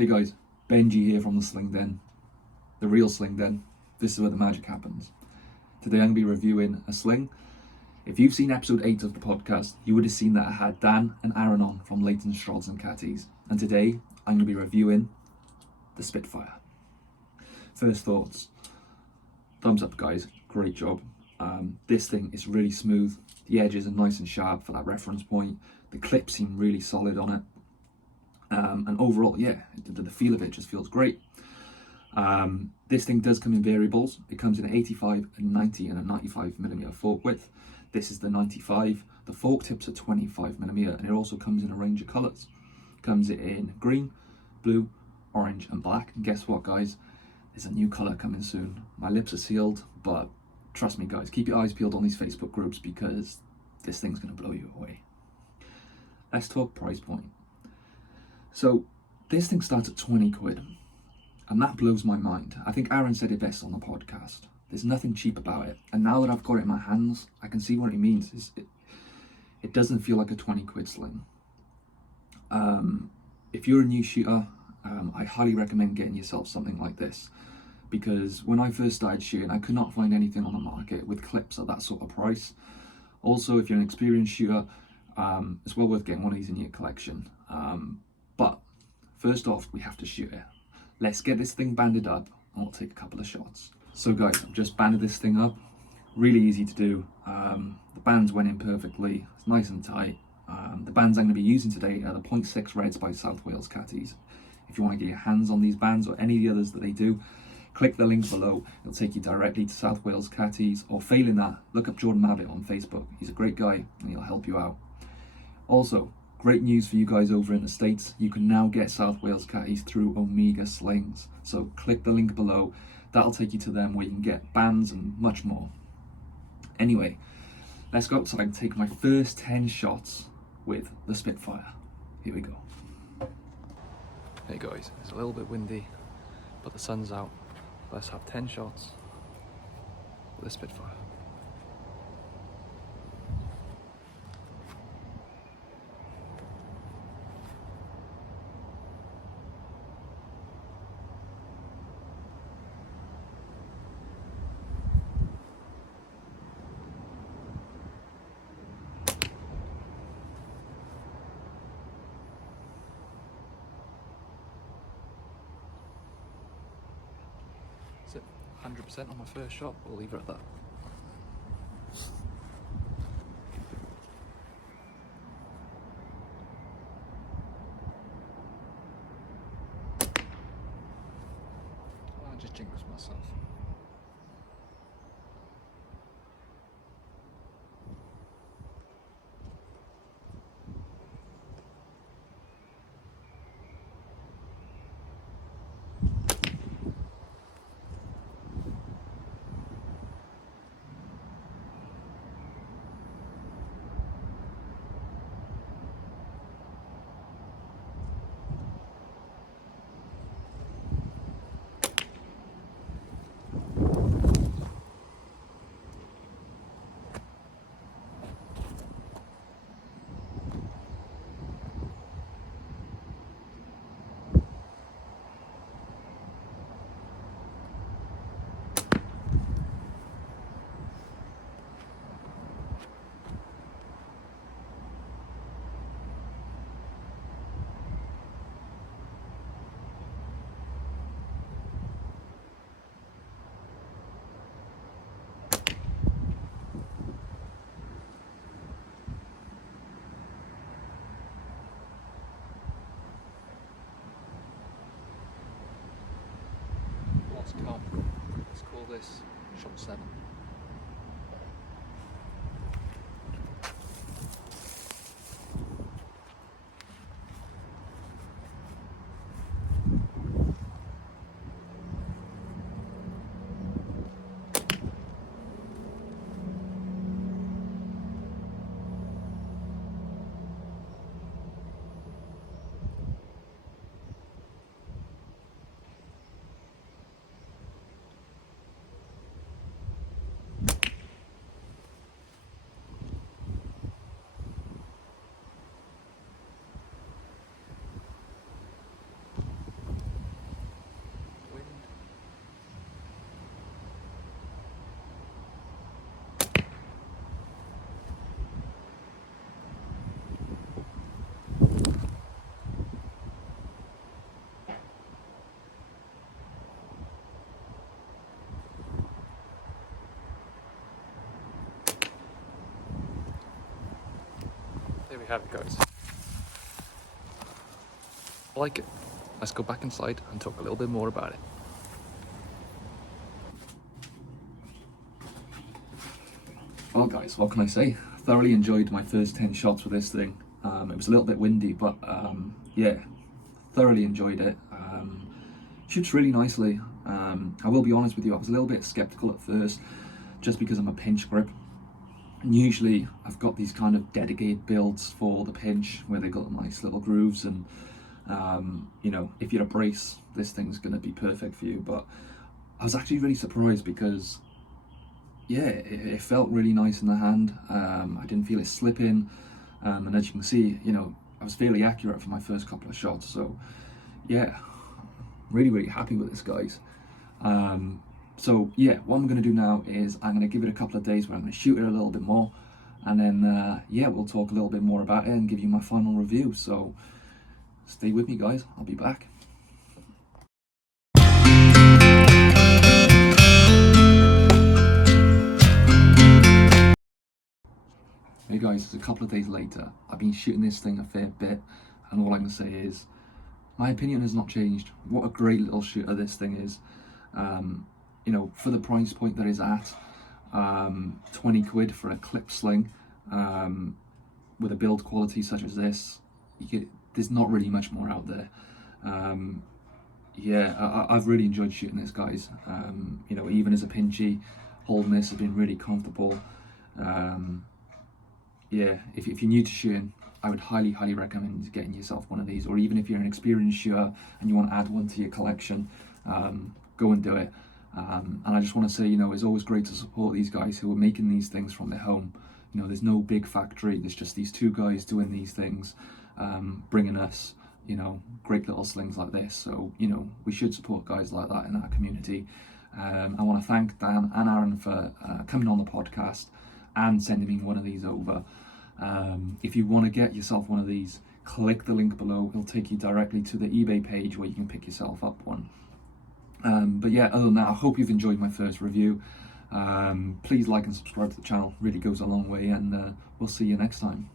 Hey guys, Benji here from the Sling Den, the real Sling Den. This is where the magic happens. Today I'm going to be reviewing a sling. If you've seen episode 8 of the podcast, you would have seen that I had Dan and Aaron on from Leighton, Strods and Catty's. And today I'm going to be reviewing the Spitfire. First thoughts. Thumbs up guys, great job. This thing is really smooth. The edges are nice and sharp for that reference point. The clips seem really solid on it. And overall, yeah, the feel of it just feels great. This thing does come in variables. It comes in an 85, a 90 and a 95mm fork width. This is the 95. The fork tips are 25mm and it also comes in a range of colours. It comes in green, blue, orange and black. And guess what guys? There's a new colour coming soon. My lips are sealed, but trust me guys, keep your eyes peeled on these Facebook groups because this thing's going to blow you away. Let's talk price point. So this thing starts at 20 quid and that blows my mind. I think Aaron said it best on the podcast. There's nothing cheap about it. And now that I've got it in my hands, I can see what it means. It doesn't feel like a 20 quid sling. If you're a new shooter, I highly recommend getting yourself something like this. Because when I first started shooting, I could not find anything on the market with clips at that sort of price. Also, if you're an experienced shooter, it's well worth getting one of these in your collection. But first off, we have to shoot it. Let's get this thing banded up and we'll take a couple of shots. So guys, I've just banded this thing up. Really easy to do. The bands went in perfectly. It's nice and tight. The bands I'm going to be using today are the 0.6 Reds by South Wales Catties. If you want to get your hands on these bands or any of the others that they do, click the link below. It'll take you directly to South Wales Catties, or failing that, look up Jordan Mabbott on Facebook. He's a great guy and he'll help you out. Also, great news for you guys over in the States. You can now get South Wales Catties through Omega Slings. So click the link below. That'll take you to them where you can get bands and much more. Anyway, let's go outside and take my first 10 shots with the Spitfire. Here we go. Hey guys, it's a little bit windy, but the sun's out. Let's have 10 shots with the Spitfire. That's it, 100% on my first shot. We'll leave it at that. I just jinxed myself. Let's call this shot 7. have it, guys. I like it. Let's go back inside and talk a little bit more about it. Well guys, what can I say? Thoroughly enjoyed my first 10 shots with this thing. It was a little bit windy, but yeah, thoroughly enjoyed it. Shoots really nicely. I will be honest with you, I was a little bit skeptical at first, just because I'm a pinch grip. And usually I've got these kind of dedicated builds for the pinch where they've got nice little grooves, and you know, if you're a brace, this thing's going to be perfect for you. But I was actually really surprised because yeah, it felt really nice in the hand. I didn't feel it slipping, and as you can see, you know, I was fairly accurate for my first couple of shots. So yeah, really happy with this, guys. So yeah, what I'm going to do now is I'm going to give it a couple of days where I'm going to shoot it a little bit more, and then yeah, we'll talk a little bit more about it and give you my final review. So stay with me, guys, I'll be back. Hey guys, it's a couple of days later. I've been shooting this thing a fair bit, and all I can say is my opinion has not changed. What a great little shooter this thing is. You know, for the price point that is at, 20 quid for a clip sling, with a build quality such as this, there's not really much more out there. Yeah, I've really enjoyed shooting this, guys. You know, even as a pinchy, holding this has been really comfortable. Yeah, if you're new to shooting, I would highly recommend getting yourself one of these, or even if you're an experienced shooter and you want to add one to your collection, go and do it. And I just want to say, you know, it's always great to support these guys who are making these things from their home. You know, there's no big factory, there's just these two guys doing these things, bringing us, you know, great little slings like this. So, you know, we should support guys like that in our community. I want to thank Dan and Aaron for coming on the podcast and sending me one of these over. If you want to get yourself one of these, click the link below. It'll take you directly to the eBay page where you can pick yourself up one. But yeah, other than that, I hope you've enjoyed my first review. Please like and subscribe to the channel, really goes a long way, and we'll see you next time.